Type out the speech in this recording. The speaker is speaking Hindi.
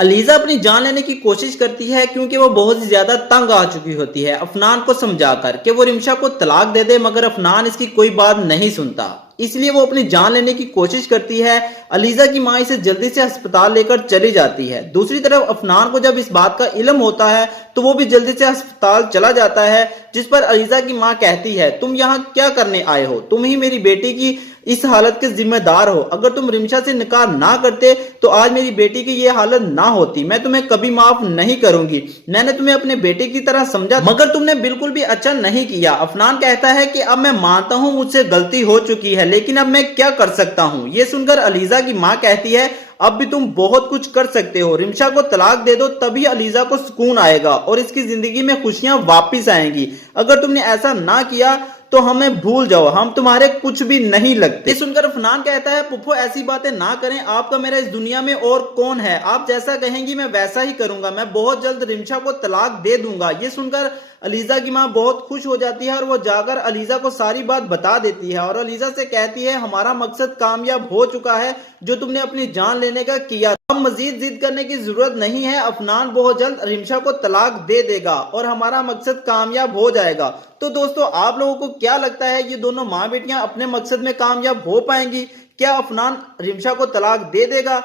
अलीजा अपनी जान लेने की कोशिश करती है क्योंकि वो बहुत ही ज्यादा तंग आ चुकी होती है अफनान को समझाकर कि वो रिमशा को तलाक दे दे, मगर अफनान इसकी कोई बात नहीं सुनता। इसलिए वो अपनी जान लेने की कोशिश करती है। अलीजा की माँ इसे जल्दी से अस्पताल लेकर चली जाती है। दूसरी तरफ अफनान को जब इस बात का इल्म होता है तो वो भी जल्दी से अस्पताल चला जाता है, जिस पर अलीजा की माँ कहती है, तुम यहाँ क्या करने आए हो? तुम ही मेरी बेटी की इस हालत के जिम्मेदार हो। अगर तुम रिमशा से निकाह ना करते तो आज मेरी बेटी की ये हालत ना होती। मैं तुम्हें कभी माफ नहीं करूंगी। मैंने तुम्हें अपने बेटे की तरह समझा, मगर तुमने बिल्कुल भी अच्छा नहीं किया। अफनान कहता है कि अब मैं मानता हूं मुझसे गलती हो चुकी है, लेकिन अब मैं क्या कर सकता हूं? ये सुनकर अलीजा की माँ कहती है, अब भी तुम बहुत कुछ कर सकते हो। रिमशा को तलाक दे दो, तभी अलीजा को सुकून आएगा और इसकी जिंदगी में खुशियां वापिस आएंगी। अगर तुमने ऐसा ना किया तो हमें भूल जाओ, हम तुम्हारे कुछ भी नहीं लगते। ये सुनकर फनान कहता है, पुप्पो ऐसी बातें ना करें, आपका मेरा इस दुनिया में और कौन है? आप जैसा कहेंगी मैं वैसा ही करूंगा। मैं बहुत जल्द रिमशा को तलाक दे दूंगा। ये सुनकर अलीजा की माँ बहुत खुश हो जाती है और वो जाकर अलीजा को सारी बात बता देती है और अलीजा से कहती है, हमारा मकसद कामयाब हो चुका है जो तुमने अपनी जान लेने का किया। अब मजीद जिद करने की जरूरत नहीं है। अफनान बहुत जल्द रिमशा को तलाक दे देगा और हमारा मकसद कामयाब हो जाएगा। तो दोस्तों, आप लोगों को क्या लगता है, ये दोनों माँ बेटियां अपने मकसद में कामयाब हो पाएंगी? क्या अफनान रिमशा को तलाक दे देगा?